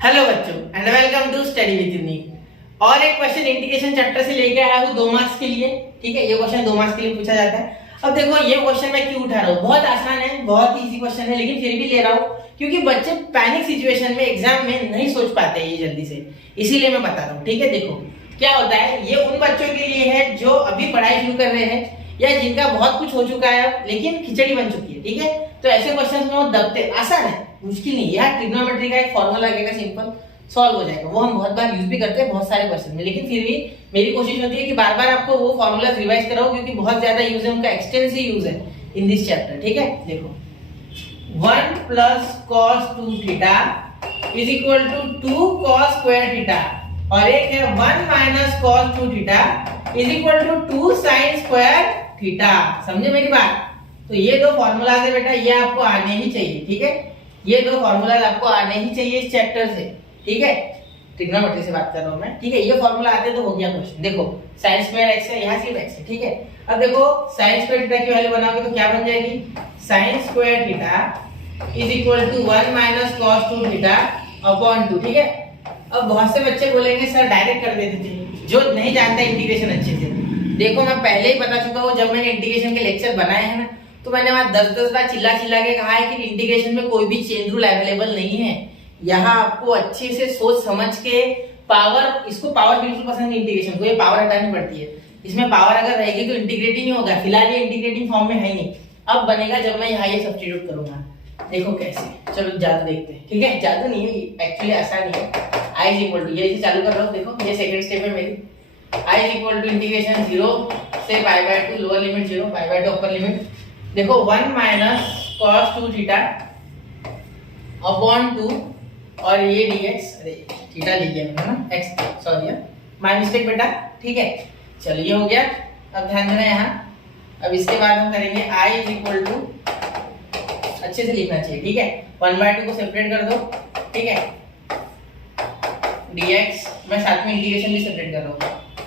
Hello बच्चों and welcome to study with unique. और एक क्वेश्चन इंटीग्रेशन चैप्टर से लेके आया हूँ 2 मार्क्स के लिए। ठीक है, ये क्वेश्चन 2 मार्क्स के लिए पूछा जाता है। अब देखो ये क्वेश्चन मैं क्यों उठा रहा हूँ, बहुत आसान है, बहुत इजी क्वेश्चन है, लेकिन फिर भी ले रहा हूँ क्योंकि बच्चे पैनिक सिचुएशन में एग्जाम में नहीं सोच पाते ये जल्दी से, इसीलिए मैं बता रहा हूँ। ठीक है, देखो क्या होता है, ये उन बच्चों के लिए है जो अभी पढ़ाई शुरू कर रहे हैं या जिनका बहुत कुछ हो चुका है लेकिन खिचड़ी बन चुकी है। ठीक है, तो ऐसे क्वेश्चन में वो दबते, आसान है, मुश्किल नहीं है। ट्रिग्नोमेट्री का एक फॉर्मूला लगेगा, सिंपल सॉल्व हो जाएगा। वो हम बहुत बार यूज भी करते हैं बहुत सारे क्वेश्चन में, लेकिन फिर भी मेरी कोशिश होती है कि बार बार आपको वो फॉर्मूला रिवाइज कराओ क्योंकि बहुत ज्यादा यूज है, उनका एक्सटेंसिव यूज है इन दिस चैप्टर। ठीक है, देखो 1 plus cos 2 theta is equal to 2 cos square theta, और एक है 1 minus cos 2 theta is equal to 2 sin square theta. समझे मेरी बात? तो ये दो फॉर्मूला है बेटा, ये आपको आने ही चाहिए। ठीक है, ये दो फॉर्मूला आपको आने ही चाहिए इस चैप्टर से। ठीक है, ट्रिग्नोमेट्री से बात कर रहा हूं मैं। ठीक है, ये फॉर्मूला आते तो हो गया क्वेश्चन। देखो sin स्क्वायर x है, यहां सिर्फ x है। ठीक है, अब देखो sin स्क्वायर थीटा की वैल्यू बनाओगे तो क्या बन जाएगी, sin square theta is equal to 1 minus cos 2 theta upon 2। ठीक है, अब बहुत से बच्चे बोलेंगे सर डायरेक्ट कर देते थे, जो नहीं जानता इंटीग्रेशन अच्छे से। देखो मैं पहले ही बता चुका हूँ, जब मैंने इंटीग्रेशन के लेक्चर बनाए हैं ना, तो मैंने वहां 10-10 बार चिल्ला चिल्ला के कहा है कि इंटीग्रेशन में कोई भी चेन रूल अवेलेबल नहीं है। यहाँ आपको अच्छे से सोच समझ के पावर, इसको पावर बिल्कुल पसंद नहीं इंटीग्रेशन को, ये पावर हटानी पड़ती है। इसमें पावर अगर रहेगी तो इंटीग्रेटिंग ही होगा, फिलहाल ये इंटीग्रेटिंग फॉर्म में है नहीं, अब बनेगा जब मैं यहाँ ये सब्स्टिट्यूट करूंगा। देखो कैसे, चलो जादू देखते हैं। ठीक है, जादू नहीं है, एक्चुअली आसान ही है। आई इज इक्वल टू, ये चालू कर रहा हूँ, देखो ये सेकंड स्टेप है मेरी। I is equal to integration 0 से पाई by 2, lower limit 0, pi by 2 upper limit. देखो 1 माइनस cos 2 थीटा अपॉन 2 और ये dx, अरे थीटा लिख दिया मैंने ना, x सॉरी माय मिस्टेक बेटा। ठीक है, चलो ये हो गया। अब ध्यान देना यहाँ, अब इसके बाद हम करेंगे i इज इक्वल टू, अच्छे से लिखना चाहिए। ठीक है, 1/2 को सेपरेट कर दो। ठीक है, dx मैं साथ में इंटीग्रेशन भी सेपरेट कर रहा हूँ,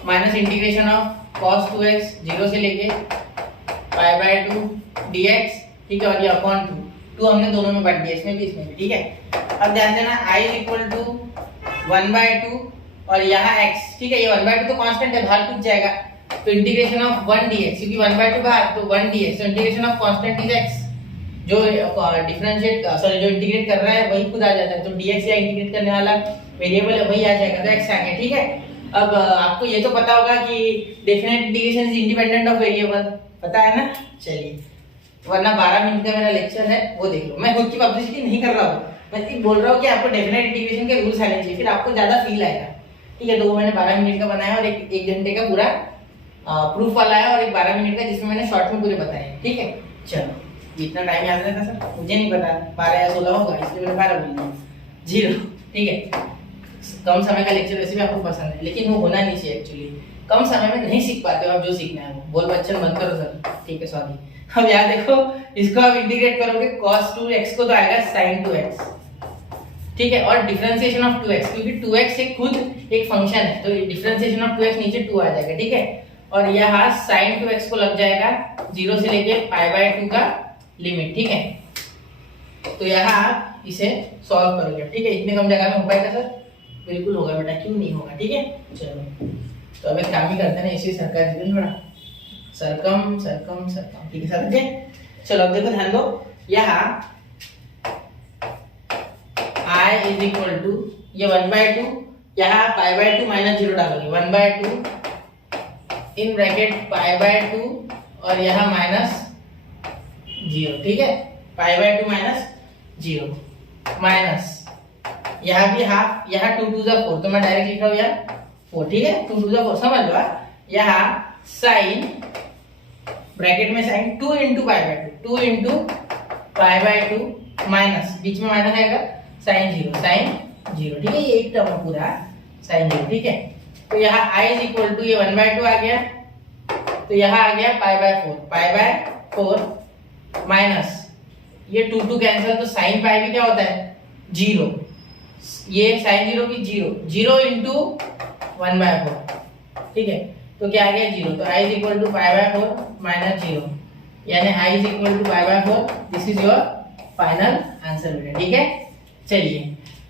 minus integration of cos 2x 0 से लेके पाई बाय 2 dx। ठीक है, और ये अपॉन 2 हमने दोनों में बांट दिया, इसमें भी इसमें भी। ठीक है, अब ध्यान देना i इज इक्वल टू 1/2 और यहाँ x। ठीक है, ये 1/2 तो कांस्टेंट है, बाहर टूट जाएगा, तो इंटीग्रेशन ऑफ 1 dx, क्योंकि 1/2 बाहर तो 1 dx, तो integration of constant is x। जो डिफरेंशिएट सॉरी जो इंटीग्रेट कर रहा है वही खुद आ जाता है, तो dx या इंटीग्रेट करने वाला वेरिएबल है वही आ जाएगा, तो x आ गया। ठीक है, अब आपको ये तो पता होगा कि definite integration is independent of variable, पता है ना? चलिए, वरना 12 मिनट का मेरा लेक्चर है, वो देख लो। मैं खुद की पब्लिसिटी नहीं कर रहा हूँ, मैं सिर्फ बोल रहा हूँ कि आपको डेफिनेट इंटीग्रेशन के रूल्स आने चाहिए, फिर आपको ज्यादा फील आएगा। ठीक है, तो वो मैंने 12 मिनट का बनाया और एक घंटे का पूरा प्रूफ वाला है, और एक 12 मिनट का जिसमें मैंने शॉर्ट में पूरे बताए। ठीक है, चलो जितना टाइम याद रहता सर मुझे नहीं पता, 12 या 16 होगा, इसलिए मैंने 12 बोल दिया 0। ठीक है, कम समय का लेक्चर वैसे भी आपको पसंद है, लेकिन वो होना नहीं चाहिए एक्चुअली। कम समय में नहीं सीख पाते हो आप जो सीखना है, वो बोल बच्चन मत करो सर। ठीक है, सॉरी। अब यार देखो, इसको आप इंटीग्रेट करोगे cos 2x को तो आएगा sin 2x। ठीक है, और डिफरेंशिएशन ऑफ 2x, क्योंकि 2x एक खुद एक फंक्शन है, तो डिफरेंशिएशन ऑफ 2x नीचे 2 आ जाएगा। ठीक है, और यहाँ sin 2x को लग जाएगा 0 से लेके पाई बाय 2 का लिमिट। ठीक है, तो यहाँ आप इसे सॉल्व करोगे। ठीक है, इतने कम जगह में हो पाएगा सर? बिल्कुल होगा बेटा, क्यों नहीं होगा। ठीक है, चलो तो अब एक काम ही करते हैं ना, इसी सरकार दे दें थोड़ा, सरकम सरकम सरकम। ठीक है समझे? चलो अब देखो, ध्यान दो, यहाँ i इज इक्वल टू ये 1/2, यहाँ पाई बाय 2 माइनस 0 डालोगे, 1/2 इन ब्रैकेट पाई बाय 2 और यहाँ माइनस 0। ठीक है, पाई बाय 2 माइनस 0 माइनस यहाँ भी हाफ, यहाँ 2 2 जा 4, तो मैं डायरेक्ट लिख रहा हूँ यहाँ 4। ठीक है, 2 2 जा 4 समझ लो। यहाँ साइन ब्रैकेट में sine 2 into pi by 2, 2 into pi by 2 minus, बीच में माइनस आएगा, साइन 0, साइन 0। ठीक है, ये एक टर्म है पूरा साइन 0। ठीक है, तो यहाँ i इज इक्वल टू ये 1/2 आ गया, तो यहाँ आ गया पाई बाय 4, पाई बाय 4 माइनस ये 2 2 कैंसिल, तो साइन पाई भी क्या होता है 0, ये साइन 0 की 0 इंटू 1/4। ठीक है, तो क्या आ गया 0, तो i is equal to pi by 4 minus 0, यानी i is equal to pi by 4। This is your final answer बेटा। ठीक है, चलिए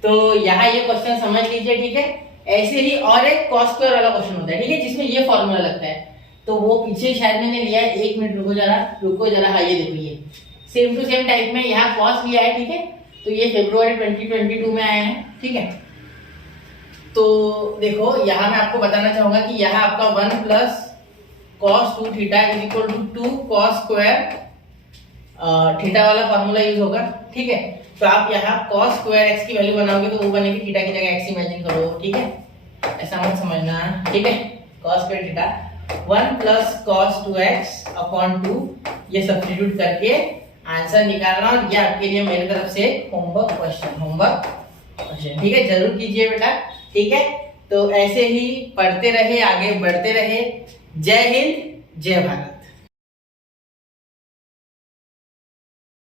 तो यहाँ ये क्वेश्चन समझ लीजिए, ठीक है। ऐसे ही और एक cos स्क्वायर वाला क्वेश्चन होता है, ठीक है, जिसमें ये फॉर्मूला लगता है। तो वो पीछे शायद मैंने लिया है, 1 मिनट रुको जरा। हाँ ये देखो, ये सेम टू सेम टाइप में यहाँ cos लिया है, ठीक है। तो ये फरवरी 2022 में आया है, ठीक है। तो देखो यहाँ मैं आपको बताना चाहूंगा कि यहाँ आपका 1 plus cos 2 theta is equal to 2 cos square theta वाला फॉर्मूला यूज होगा, ठीक है। तो आप यहाँ cos स्क्वायर x की वैल्यू बनाओगे तो वो बनेगी थीटा की जगह x इमेजिन करो, ठीक है। ऐसा मत समझना, ठीक है। cos square theta 1 plus cos 2x upon 2 ये सब्स्टिट्यूट करके आंसर निकालना। और ये आपके लिए मेरी तरफ से होमवर्क क्वेश्चन, ठीक है, जरूर कीजिए बेटा, ठीक है। तो ऐसे ही पढ़ते रहे, आगे बढ़ते रहे। जय हिंद, जय भारत।